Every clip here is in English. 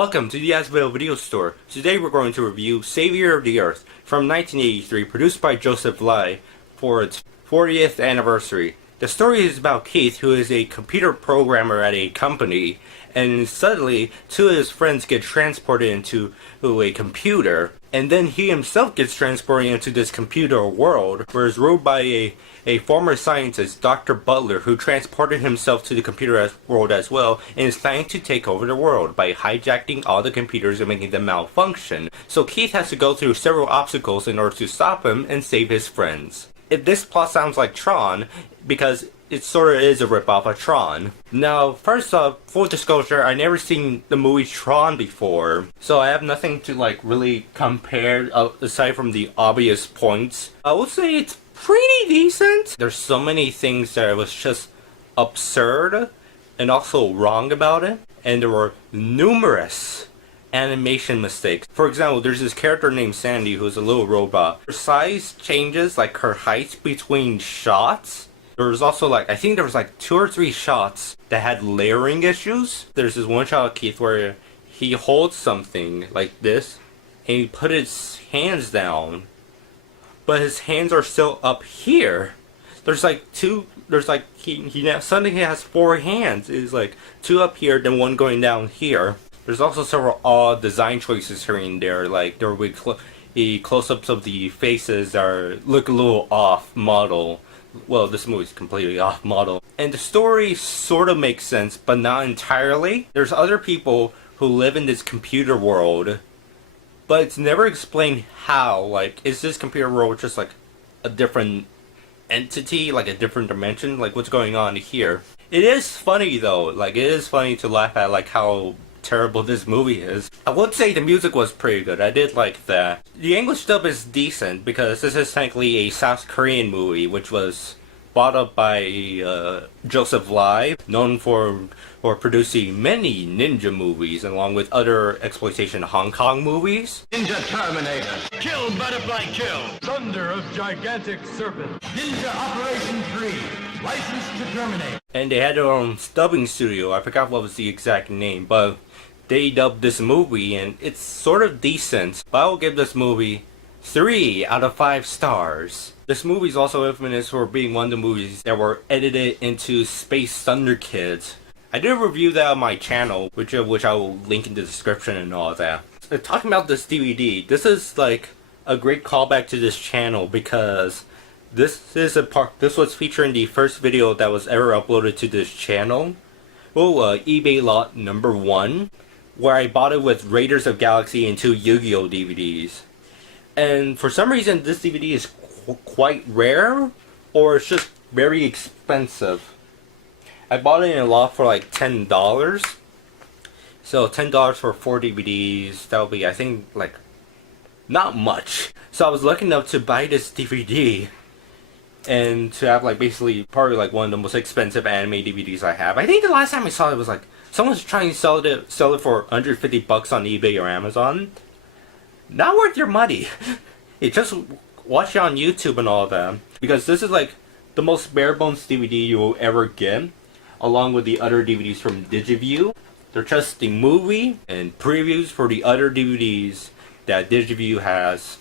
Welcome to the ACEVEDO video store. Today we're going to review Savior of the Earth from 1983, produced by Joseph Lai for its 40th anniversary. The story is about Keith, who is a computer programmer at a company, and suddenly two of his friends get transported into a computer, and then he himself gets transported into this computer world, where he's ruled by a former scientist, Dr. Butler, who transported himself to the computer world as well, and is planning to take over the world by hijacking all the computers and making them malfunction. So Keith has to go through several obstacles in order to stop him and save his friends. If this plot sounds like Tron, because it sort of is a ripoff of Tron. Now, first off, full disclosure, I never seen the movie Tron before, so I have nothing to really compare aside from the obvious points. I would say it's pretty decent. There's so many things that was just absurd and also wrong about it, and there were numerous animation mistakes. For example, there's this character named Sandy who's a little robot. Her size changes, like her height between shots. There was also I think there was 2 or 3 shots that had layering issues. There's this one shot of Keith where he holds something like this and he put his hands down, but his hands are still up here. There's he now suddenly has 4 hands. It's 2 up here, then 1 going down here. There's also several odd design choices here and there, there will be close-ups of the faces that look a little off model. Well, this movie's completely off model. And the story sort of makes sense, but not entirely. There's other people who live in this computer world, but it's never explained how. Is this computer world just a different entity, a different dimension? What's going on here? It is funny though, it is funny to laugh at how terrible this movie is. I would say the music was pretty good. I did like that. The English dub is decent because this is technically a South Korean movie, which was bought up by Joseph Lai, known for producing many ninja movies along with other exploitation Hong Kong movies. Ninja Terminator. Kill Butterfly Kill. Thunder of Gigantic Serpent. Ninja Operation 3. Licensed to terminate. And they had their own dubbing studio. I forgot what was the exact name, but they dubbed this movie and it's sort of decent. But I will give this movie 3 out of 5 stars. This movie is also infamous for being one of the movies that were edited into Space Thunder Kids. I did a review that on my channel, which I will link in the description and all that. Talking about this DVD, this is a great callback to this channel because this was featured in the first video that was ever uploaded to this channel. eBay lot number 1, where I bought it with Raiders of Galaxy and 2 Yu-Gi-Oh DVDs. And for some reason this DVD is quite rare, or it's just very expensive. I bought it in a lot for $10. So $10 for 4 DVDs, that would be, I think, not much. So I was lucky enough to buy this DVD and to have basically probably one of the most expensive anime DVDs I have. I think the last time I saw it was someone's trying to sell it for $150 on eBay or Amazon. Not worth your money. It just watch it on YouTube and all that, because this is the most bare bones DVD you will ever get, along with the other DVDs from Digiview. They're just the movie and previews for the other DVDs that Digiview has,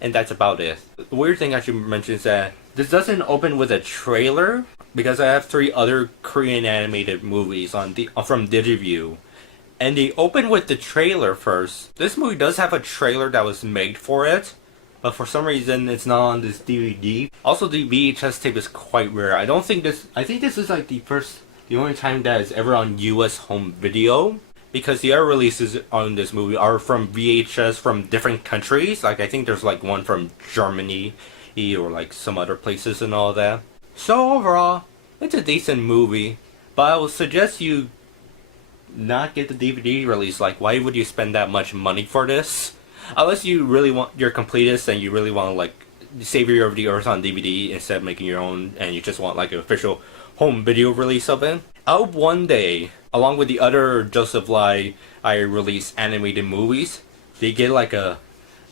and that's about it. The weird thing I should mention is that this doesn't open with a trailer, because I have 3 other Korean animated movies from Digiview, and they open with the trailer first. This movie does have a trailer that was made for it, but for some reason it's not on this DVD. Also, the VHS tape is quite rare. I think this is the only time that is ever on US home video, because the other releases on this movie are from VHS from different countries. I think there's one from Germany or some other places and all that. So overall, it's a decent movie, but I would suggest you not get the DVD release. Why would you spend that much money for this? Unless you really want your completist and you really want Savior of the Earth on DVD instead of making your own, and you just want an official home video release of it. I hope one day, along with the other Joseph Lai release animated movies, they get a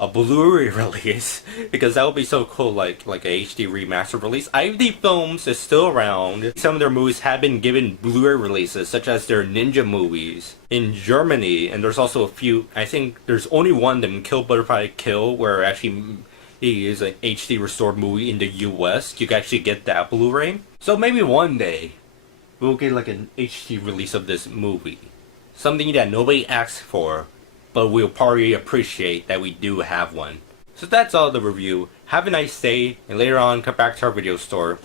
a Blu-ray release because that would be so cool, like a HD remaster release. ACEVEDO Films is still around. Some of their movies have been given Blu-ray releases, such as their ninja movies in Germany, and there's also a few. I think there's only one of them, Kill Butterfly Kill, where actually it is an HD restored movie in the US. You can actually get that Blu-ray. So maybe one day we'll get like an HD release of this movie, something that nobody asked for, but we'll probably appreciate that we do have one. So that's all the review. Have a nice day, and later on come back to our video store